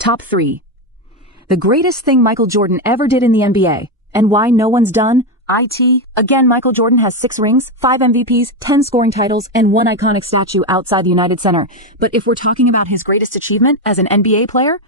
Top 3. The greatest thing Michael Jordan ever did in the NBA, and why no one's done. Again, Michael Jordan has 6 rings, 5 MVPs, 10 scoring titles, and 1 iconic statue outside the United Center. But if we're talking about his greatest achievement as an NBA player,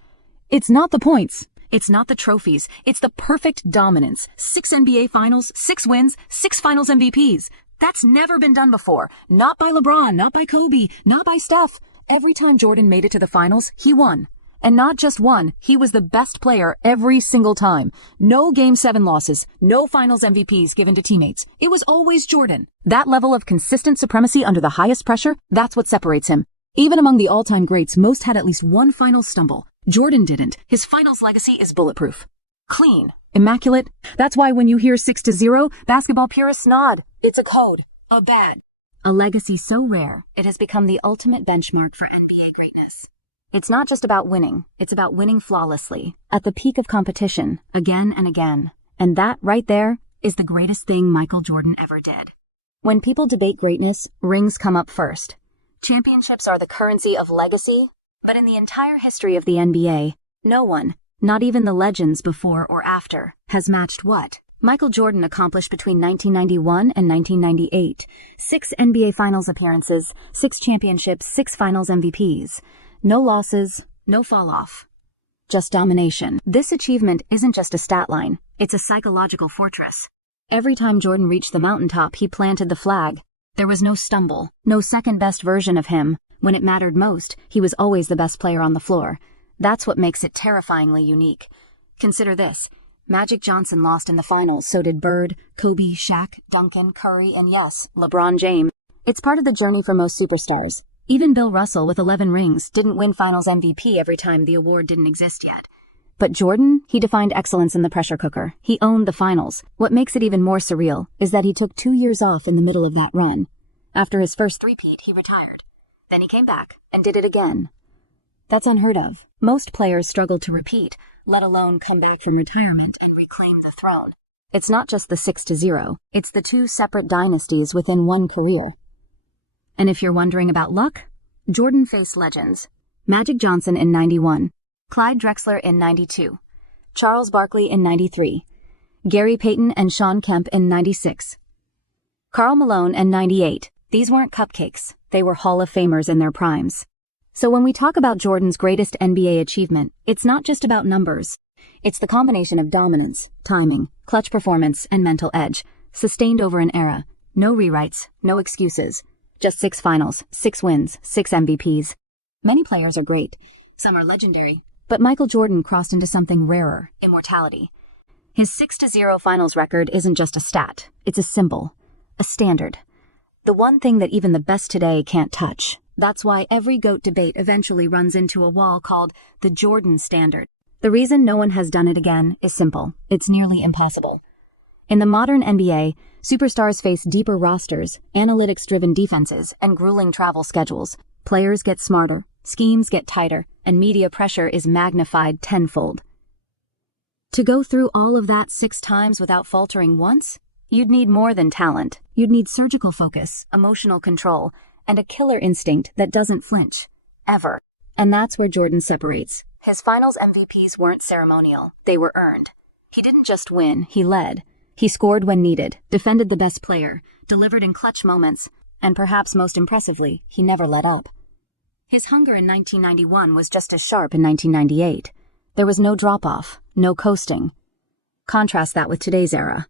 it's not the points. It's not the trophies. It's the perfect dominance. 6 NBA finals, 6 wins, 6 finals MVPs. That's never been done before. Not by LeBron, not by Kobe, not by Steph. Every time Jordan made it to the finals, he won. And not just won, he was the best player every single time. No Game 7 losses, no finals MVPs given to teammates. It was always Jordan. That level of consistent supremacy under the highest pressure, that's what separates him. Even among the all-time greats, most had at least one final stumble. Jordan didn't. His finals legacy is bulletproof. Clean. Immaculate. That's why when you hear 6-0, basketball purists nod. It's a code. A bad. A legacy so rare, it has become the ultimate benchmark for NBA greatness. It's not just about winning, it's about winning flawlessly, at the peak of competition, again and again. And that, right there, is the greatest thing Michael Jordan ever did. When people debate greatness, rings come up first. Championships are the currency of legacy, but in the entire history of the NBA, no one, not even the legends before or after, has matched what Michael Jordan accomplished between 1991 and 1998. 6 NBA Finals appearances, 6 championships, 6 Finals MVPs. No losses, no fall-off. Just domination. This achievement isn't just a stat line, it's a psychological fortress. Every time Jordan reached the mountaintop, he planted the flag. There was no stumble, no second-best version of him. When it mattered most, he was always the best player on the floor. That's what makes it terrifyingly unique. Consider this. Magic Johnson lost in the finals, so did Bird, Kobe, Shaq, Duncan, Curry, and yes, LeBron James. It's part of the journey for most superstars. Even Bill Russell, with 11 rings, didn't win Finals MVP every time the award didn't exist yet. But Jordan, he defined excellence in the pressure cooker. He owned the finals. What makes it even more surreal is that he took 2 years off in the middle of that run. After his first three-peat, he retired. Then he came back and did it again. That's unheard of. Most players struggle to repeat, let alone come back from retirement and reclaim the throne. It's not just the 6-0, it's the 2 separate dynasties within one career. And if you're wondering about luck, Jordan faced legends. Magic Johnson in 91, Clyde Drexler in 92, Charles Barkley in 93, Gary Payton and Shawn Kemp in 96, Karl Malone in 98. These weren't cupcakes, they were Hall of Famers in their primes. So when we talk about Jordan's greatest NBA achievement, it's not just about numbers. It's the combination of dominance, timing, clutch performance, and mental edge, sustained over an era. No rewrites, no excuses. Just 6 finals, 6 wins, 6 MVPs. Many players are great. Some are legendary. But Michael Jordan crossed into something rarer, immortality. His 6-0 finals record isn't just a stat. It's a symbol, a standard. The one thing that even the best today can't touch. That's why every GOAT debate eventually runs into a wall called the Jordan standard. The reason no one has done it again is simple. It's nearly impossible. In the modern NBA, superstars face deeper rosters, analytics-driven defenses, and grueling travel schedules. Players get smarter, schemes get tighter, and media pressure is magnified tenfold. To go through all of that 6 times without faltering once, you'd need more than talent. You'd need surgical focus, emotional control, and a killer instinct that doesn't flinch. Ever. And that's where Jordan separates. His finals MVPs weren't ceremonial. They were earned. He didn't just win, he led. He scored when needed, defended the best player, delivered in clutch moments, and perhaps most impressively, he never let up. His hunger in 1991 was just as sharp in 1998. There was no drop-off, no coasting. Contrast that with today's era.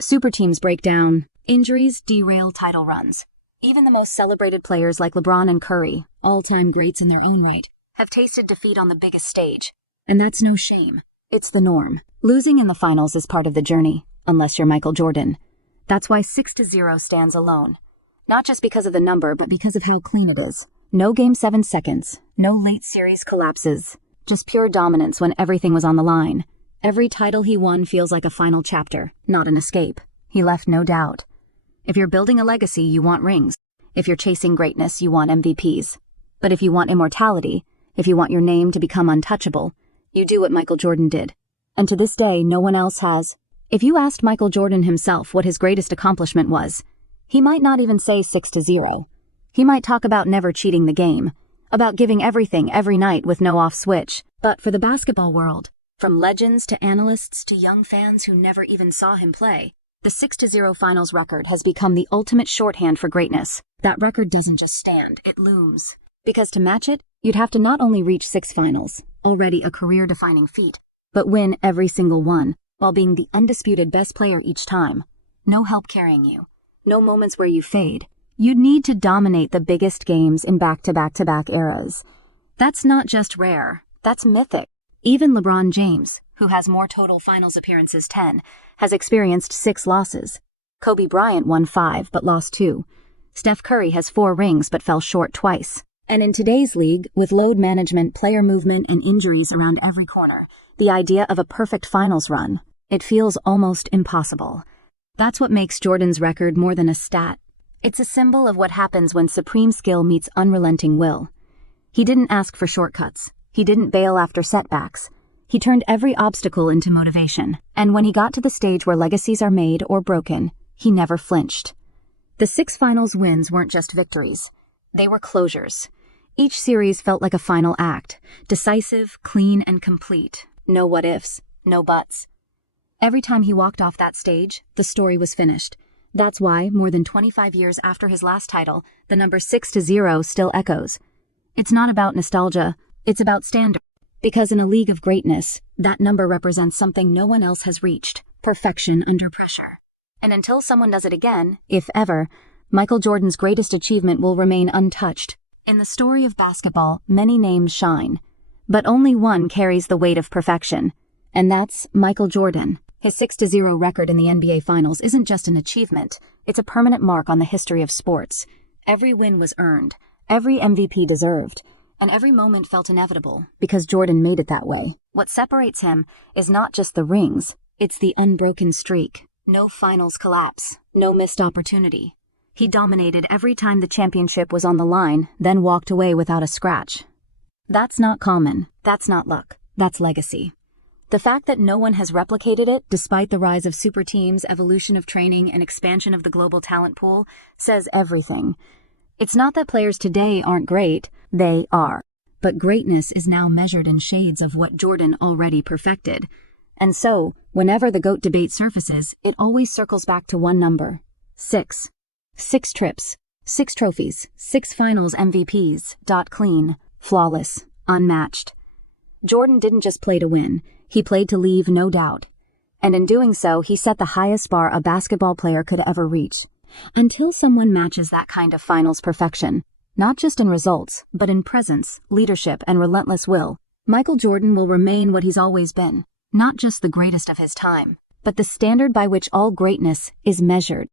Super teams break down, injuries derail title runs. Even the most celebrated players like LeBron and Curry, all-time greats in their own right, have tasted defeat on the biggest stage. And that's no shame. It's the norm. Losing in the finals is part of the journey, unless you're Michael Jordan. That's why 6-0 stands alone. Not just because of the number, but because of how clean it is. No Game 7 seconds, no late series collapses. Just pure dominance when everything was on the line. Every title he won feels like a final chapter, not an escape. He left no doubt. If you're building a legacy, you want rings. If you're chasing greatness, you want MVPs. But if you want immortality, if you want your name to become untouchable, you do what Michael Jordan did. And to this day, no one else has. If you asked Michael Jordan himself what his greatest accomplishment was, he might not even say 6-0. He might talk about never cheating the game, about giving everything every night with no off switch. But for the basketball world, from legends to analysts to young fans who never even saw him play, the 6-0 finals record has become the ultimate shorthand for greatness. That record doesn't just stand, it looms. Because to match it, you'd have to not only reach 6 finals, already a career-defining feat, but win every single one, while being the undisputed best player each time. No help carrying you. No moments where you fade. You'd need to dominate the biggest games in back-to-back-to-back eras. That's not just rare, that's mythic. Even LeBron James, who has more total finals appearances 10, has experienced 6 losses. Kobe Bryant won 5 but lost 2. Steph Curry has 4 rings but fell short twice. And in today's league, with load management, player movement, and injuries around every corner, the idea of a perfect finals run, it feels almost impossible. That's what makes Jordan's record more than a stat. It's a symbol of what happens when supreme skill meets unrelenting will. He didn't ask for shortcuts. He didn't bail after setbacks. He turned every obstacle into motivation. And when he got to the stage where legacies are made or broken, he never flinched. The 6 finals wins weren't just victories. They were closures. Each series felt like a final act, decisive, clean, and complete. No what-ifs, no buts. Every time he walked off that stage, the story was finished. That's why, more than 25 years after his last title, the number 6-0 still echoes. It's not about nostalgia, it's about standard. Because in a league of greatness, that number represents something no one else has reached: perfection under pressure. And until someone does it again, if ever, Michael Jordan's greatest achievement will remain untouched. In the story of basketball, many names shine, but only one carries the weight of perfection, and that's Michael Jordan. His 6-0 record in the NBA Finals isn't just an achievement, it's a permanent mark on the history of sports. Every win was earned, every MVP deserved, and every moment felt inevitable, because Jordan made it that way. What separates him is not just the rings, it's the unbroken streak. No finals collapse, no missed opportunity. He dominated every time the championship was on the line, then walked away without a scratch. That's not common, that's not luck, that's legacy. The fact that no one has replicated it, despite the rise of super teams, evolution of training, and expansion of the global talent pool, says everything. It's not that players today aren't great, they are. But greatness is now measured in shades of what Jordan already perfected. And so, whenever the GOAT debate surfaces, it always circles back to one number: 6. 6 trips, 6 trophies, 6 finals MVPs, clean, flawless, unmatched. Jordan didn't just play to win, he played to leave no doubt. And in doing so, he set the highest bar a basketball player could ever reach. Until someone matches that kind of finals perfection, not just in results, but in presence, leadership, and relentless will, Michael Jordan will remain what he's always been. Not just the greatest of his time, but the standard by which all greatness is measured.